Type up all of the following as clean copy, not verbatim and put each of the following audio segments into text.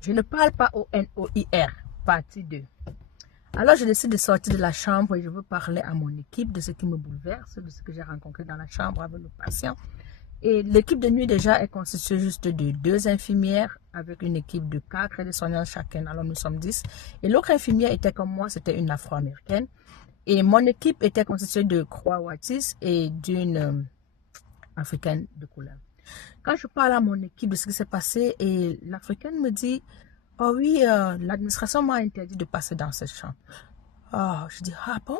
Je ne parle pas au NOIR, partie 2. Alors, je décide de sortir de la chambre et je veux parler à mon équipe de ce qui me bouleverse, de ce que j'ai rencontré dans la chambre avec le patient. Et l'équipe de nuit déjà est constituée juste de 2 infirmières avec une équipe de 4 aides-soignantes chacun. Alors, nous sommes 10. Et l'autre infirmière était comme moi, c'était une afro-américaine. Et mon équipe était constituée de Croix-Wattis et d'une africaine de couleur. Quand je parle à mon équipe de ce qui s'est passé, et l'Africaine me dit, oh oui, l'administration m'a interdit de passer dans cette chambre. Oh, je dis, ah bon?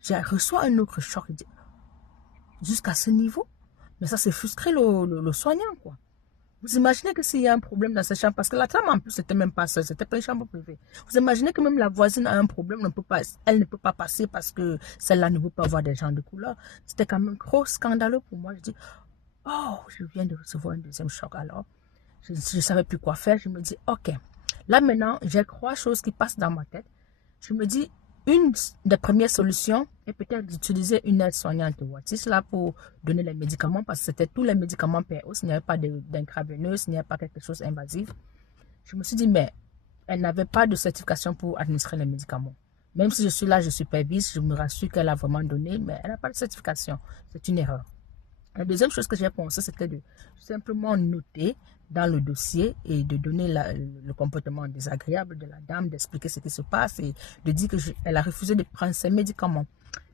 J'ai reçu un autre choc. Jusqu'à ce niveau? Mais ça, c'est frustré le soignant, quoi. Vous imaginez que s'il y a un problème dans cette chambre, parce que la femme en plus, c'était même pas seule, c'était pas une chambre privée. Vous imaginez que même la voisine a un problème, elle ne peut pas passer parce que celle-là ne veut pas voir des gens de couleur. C'était quand même trop scandaleux pour moi. Je dis, oh, je viens de recevoir un deuxième choc. Alors, je ne savais plus quoi faire. Je me dis, ok, là maintenant, j'ai 3 choses qui passent dans ma tête. Je me dis, une des premières solutions est peut-être d'utiliser une aide-soignante Wattis là pour donner les médicaments parce que c'était tous les médicaments PO, il n'y avait pas d'intraveineuse, il n'y avait pas quelque chose d'invasif. Je me suis dit, mais elle n'avait pas de certification pour administrer les médicaments. Même si je suis là, je supervise, je me rassure qu'elle a vraiment donné, mais elle n'a pas de certification. C'est une erreur. La deuxième chose que j'ai pensé, c'était de simplement noter dans le dossier et de donner le comportement désagréable de la dame, d'expliquer ce qui se passe et de dire qu'elle a refusé de prendre ses médicaments.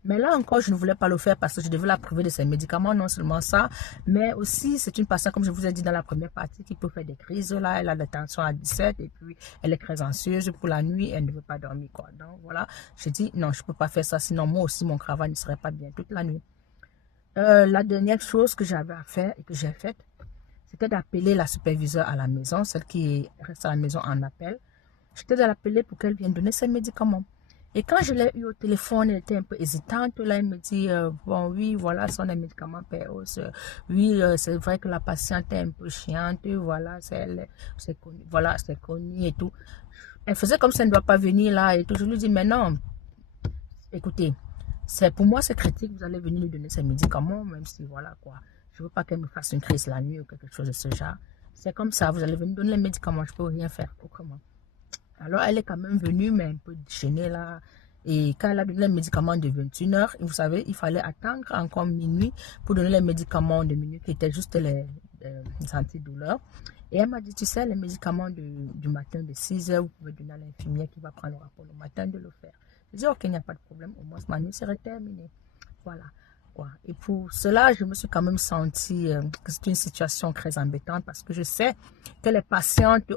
Mais là encore, je ne voulais pas le faire parce que je devais la priver de ses médicaments, non seulement ça, mais aussi c'est une patiente, comme je vous ai dit dans la première partie, qui peut faire des crises. Là, elle a la tension à 17 et puis elle est très anxieuse pour la nuit, elle ne veut pas dormir, quoi. Donc voilà, je dis non, je ne peux pas faire ça, sinon moi aussi mon travail ne serait pas bien toute la nuit. La dernière chose que j'avais à faire et que j'ai faite, c'était d'appeler la superviseure à la maison, celle qui reste à la maison en appel. J'étais de l'appeler pour qu'elle vienne donner ses médicaments. Et quand je l'ai eu au téléphone, elle était un peu hésitante. Là, elle me dit, bon, oui, voilà, ce sont des médicaments POS. Oui, c'est vrai que la patiente est un peu chiante. Voilà, c'est connu, voilà, c'est connu et tout. Elle faisait comme ça, elle ne doit pas venir là et tout. Je lui dis, mais non, écoutez, pour moi c'est critique, vous allez venir lui donner ses médicaments, même si voilà quoi. Je veux pas qu'elle me fasse une crise la nuit ou quelque chose de ce genre. C'est comme ça, vous allez venir donner les médicaments, je peux rien faire autrement. Alors elle est quand même venue, mais un peu gênée là. Et quand elle a donné les médicaments de 21h, vous savez, il fallait attendre encore minuit pour donner les médicaments de minuit qui étaient juste les antidouleurs. Et elle m'a dit, tu sais, les médicaments du matin de 6h, vous pouvez donner à l'infirmière qui va prendre le rapport le matin de le faire. Je dis, ok, il n'y a pas de problème, au moins ma nuit serait terminée. Voilà. Quoi. Et pour cela, je me suis quand même sentie que c'est une situation très embêtante parce que je sais que les patientes